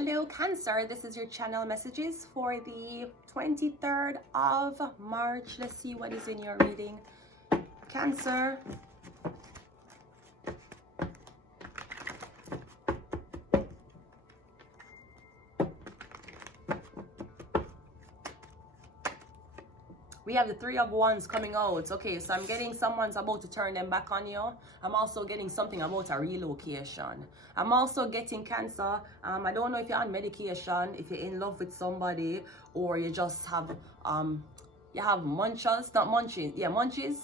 Hello Cancer, this is your channel messages for the 23rd of March. Let's see what is in your reading. Cancer. We have the Three of Wands coming out. Okay, so I'm getting someone's about to turn them back on you. I'm also getting something about a relocation. I'm also getting Cancer. I don't know if you're on medication, if you're in love with somebody, or you just have you have munches, not munching. Yeah, munching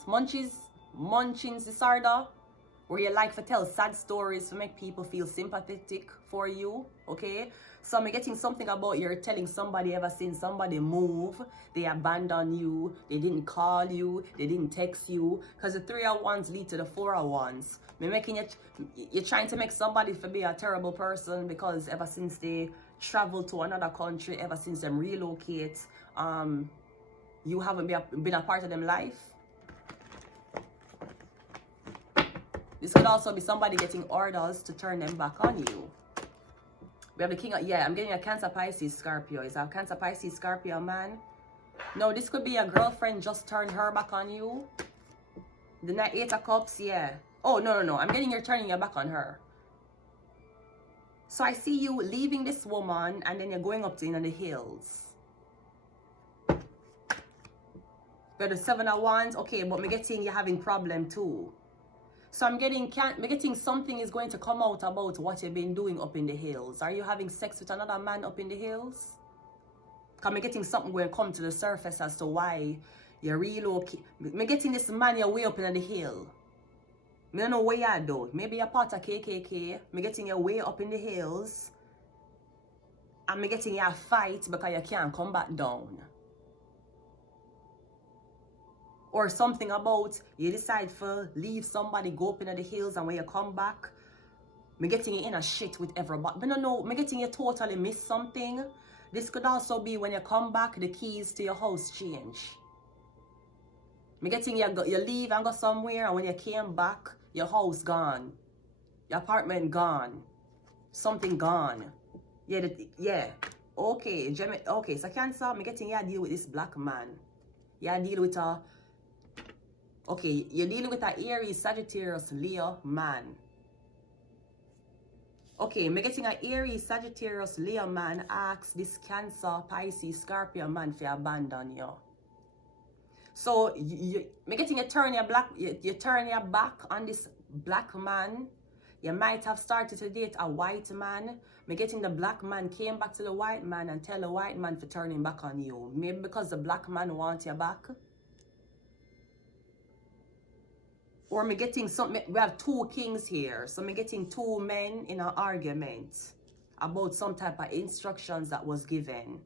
disorder, where you like to tell sad stories to make people feel sympathetic for you. Okay, so I'm getting something about you're telling somebody ever since somebody move, they abandon you, they didn't call you, they didn't text you, because the Three of Wands lead to the Four of Wands. Making it, you're trying to make somebody for be a terrible person because ever since they travel to another country, ever since them relocate, you haven't been a part of them life. This could also be somebody getting orders to turn them back on you. We have the King of, yeah, I'm getting a Cancer, Pisces, Scorpio. Is that Cancer, Pisces, Scorpio man? No, this could be a girlfriend just turned her back on you. The Eight of Cups, yeah. Oh, no. I'm getting you're turning your back on her. So I see you leaving this woman and then you're going up to in the hills. But the Seven of Wands, okay, but me getting you're having problem too. So I'm getting something is going to come out about what you've been doing up in the hills. Are you having sex with another man up in the hills? Because I'm getting something going to come to the surface as to why you're relocate. I'm getting this man you're way up in the hill. I don't know where you are though. Maybe you're part of KKK. I'm getting you way up in the hills. And I'm getting you a fight because you can't come back down. Or something about you decide to leave somebody, go up in the hills, and when you come back, I'm getting you in a shit with everybody. But no, I'm getting you totally miss something. This could also be when you come back, the keys to your house change. I'm getting you leave and go somewhere, and when you came back, your house gone, your apartment gone, something gone. Yeah. Okay, okay. So Cancer, I'm getting you deal with this black man. You deal with a. Okay, you're dealing with an Aries, Sagittarius, Leo man. Okay, I'm getting an Aries, Sagittarius, Leo man asks this Cancer, Pisces, Scorpio man for abandon you. So I'm getting you turn you turn your back on this black man. You might have started to date a white man. I'm getting the black man came back to the white man and tell the white man for turning back on you. Maybe because the black man wants you back. Or I'm getting something, we have two kings here. So I'm getting two men in an argument about some type of instructions that was given.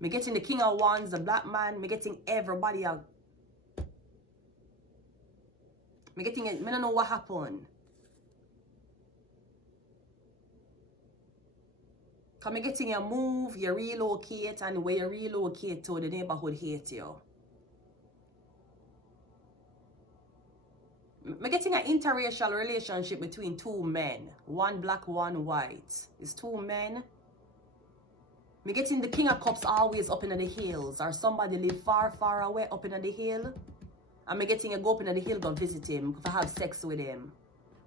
I'm getting the King of Wands, the black man. I'm getting everybody out. I'm getting it, I don't know what happened. Because I'm getting you move, you relocate, and where you relocate to, the neighborhood hate you. I'm getting an interracial relationship between two men. One black, one white. It's two men. I'm getting the King of Cups always up in the hills. Or somebody live far, far away up in the hill. I'm getting a go up in the hill, go visit him, to have sex with him.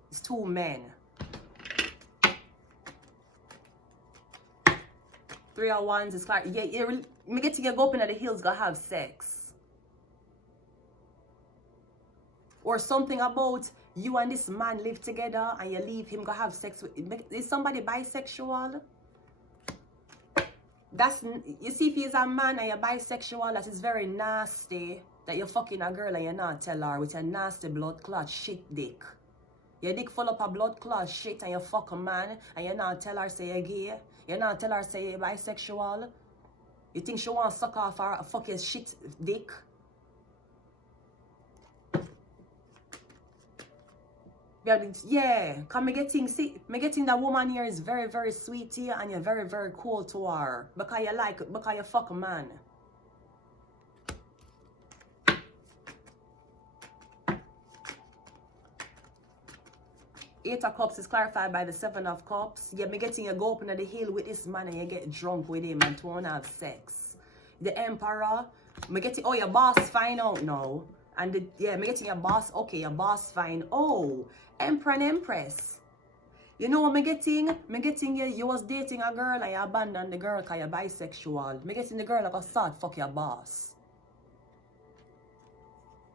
It's two men. Three of Wands is like, yeah, I'm getting a go up in the hills, go have sex. Or something about you and this man live together and you leave him, go have sex with. Is somebody bisexual? That's, you see, if he's a man and you're bisexual, that is very nasty. That you're fucking a girl and you're not tell her with your nasty blood clot shit dick. Your dick full up of blood clot shit and you fuck a man and you're not tell her say you're gay. You're not tell her say you're bisexual. You think she want to suck off her fucking shit dick? Yeah, cause me getting that woman here is very, very sweet to you and you're very, very cool to her. Because you fuck a man. Eight of Cups is clarified by the Seven of Cups. Yeah, me getting you go up on the hill with this man and you get drunk with him and to want to have sex. The Emperor, me getting, oh, your boss find out now. And the, yeah, me getting your boss, okay, your boss find, oh, Emperor and Empress. You know what me getting? Me getting you was dating a girl and you abandoned the girl because you're bisexual. Me getting the girl like a start fuck your boss.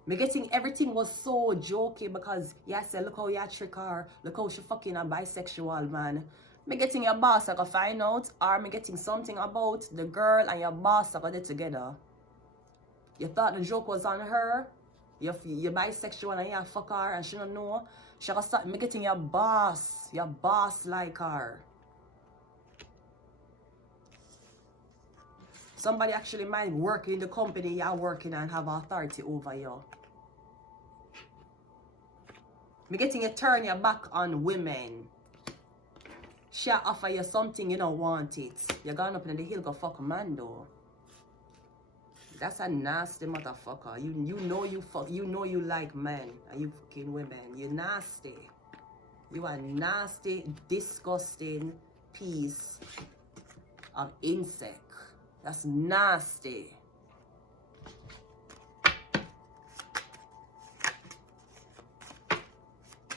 Me getting everything was so jokey because yeah, say look how you trick her, look how she fucking a bisexual man. Me getting your boss like a find out, or me getting something about the girl and your boss like they together. You thought the joke was on her, you're bisexual and you fuck her and she don't know. She gonna start me getting your boss like her. Somebody actually might work in the company you're working and have authority over you. Me getting you turn your back on women. She offer you something you don't want it. You're going up in the hill go fuck a man though. That's a nasty motherfucker. You know you like men and you fucking women. You nasty. You are nasty, disgusting piece of insect. That's nasty.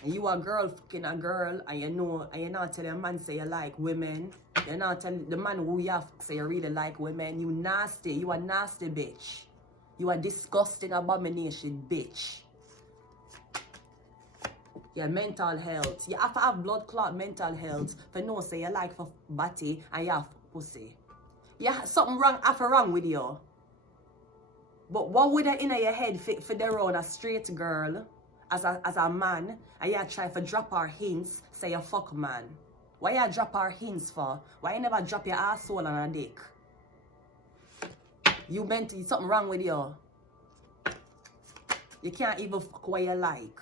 And you a girl fucking a girl and you know and you're not telling a man say you like women. You're not telling the man who you have say you really like women. You nasty. You a nasty bitch. You a disgusting abomination bitch. Your mental health. You have to have blood clot mental health for no say you like for body and you have pussy. Yeah, something wrong with you. But what would that in your head fit for their own a straight girl as a man and you try to drop our hints, say you fuck man? Why you drop our hints for? Why you never drop your asshole on a dick? You meant something wrong with you. You can't even fuck what you like.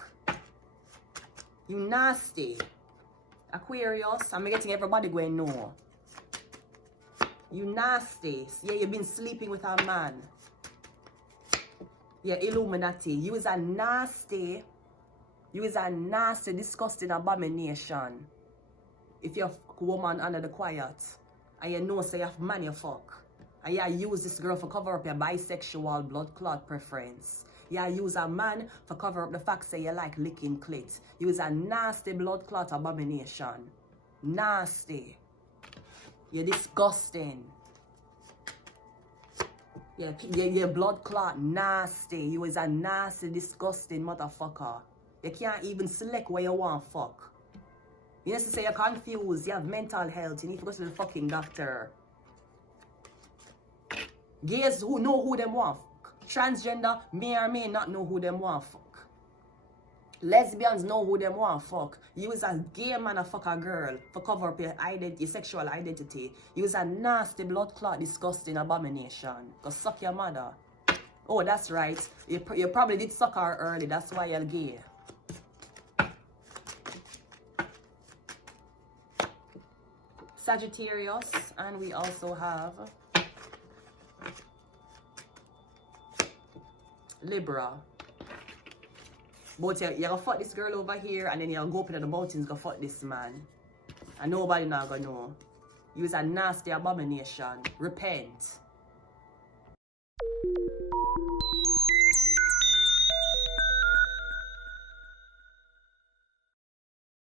You nasty. Aquarius, I'm getting everybody going no. You nasty. Yeah, you've been sleeping with a man. Yeah, Illuminati. You is a nasty, disgusting abomination. If you're a woman under the quiet, and you know say you have man you fuck, and you use this girl for cover up your bisexual blood clot preference. You use a man for cover up the fact say you like licking clit. You is a nasty blood clot abomination. Nasty. You're disgusting. Your blood clot nasty. You is a nasty, disgusting motherfucker. You can't even select where you want fuck. You need to say you're confused, you have mental health, you need to go to the fucking doctor. Gays who know who them want fuck. Transgender may or may not know who them want fuck. Lesbians know who them want fuck. You is a gay man a fuck a girl for cover up your sexual identity. You is a nasty blood clot disgusting abomination. Go suck your mother. Oh, that's right. You probably did suck her early, that's why you're gay. Sagittarius, and we also have Libra. But you're gonna fuck this girl over here and then you'll go up into the mountains go fuck this man. And nobody not gonna know. You is a nasty abomination. Repent.